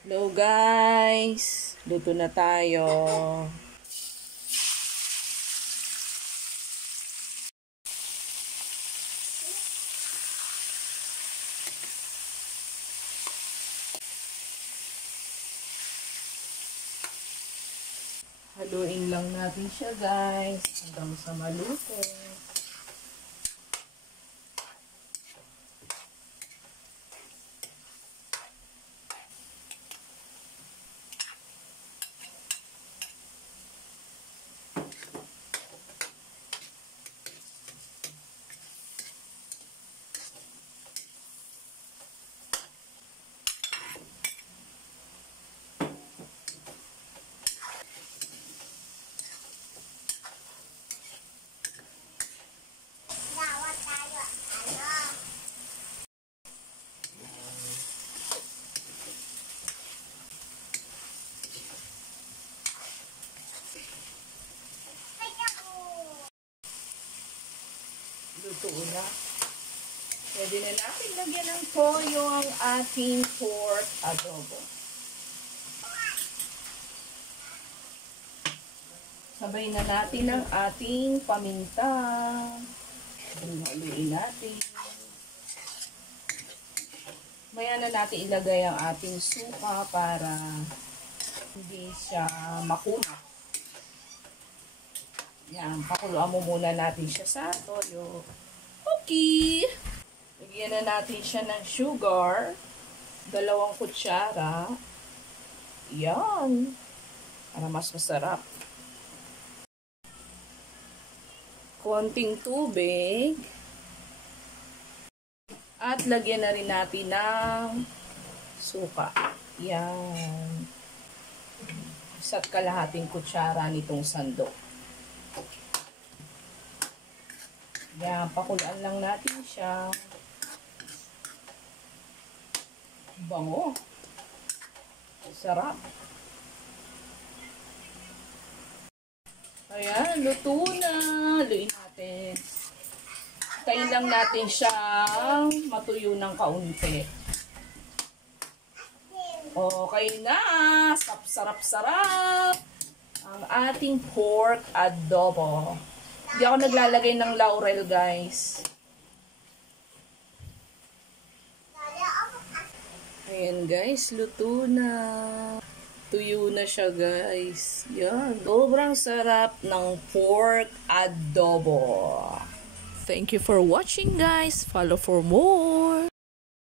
Hello guys, luto na tayo. Haluin lang natin siya guys hanggang sa maluto. Luto na. Pwede na natin lagyan ng toyo ang ating pork adobo. Sabay na natin ang ating paminta. Haluin natin. Maya na natin ilagay ang ating suka para hindi siya makunat. Yan, pakuluan mo muna natin siya sa toyo. Okay! Lagyan na natin siya ng sugar. 2 kutsara. Yan. Para mas masarap. Konting tubig. At lagyan na rin natin ng suka. Yan. 1 kalahating kutsara nitong sandok. Yan, pakuluan lang natin siya. Bango. Sarap. Ayan, luto na. Haluin natin. Tayin lang natin siyang matuyo ng kaunti. Okay na. Sarap-sarap ang ating pork adobo. Hindi ako naglalagay ng laurel, guys. Ayan, guys. Luto na. Tuyo na siya, guys. Yan. Sobrang sarap ng pork adobo. Thank you for watching, guys. Follow for more.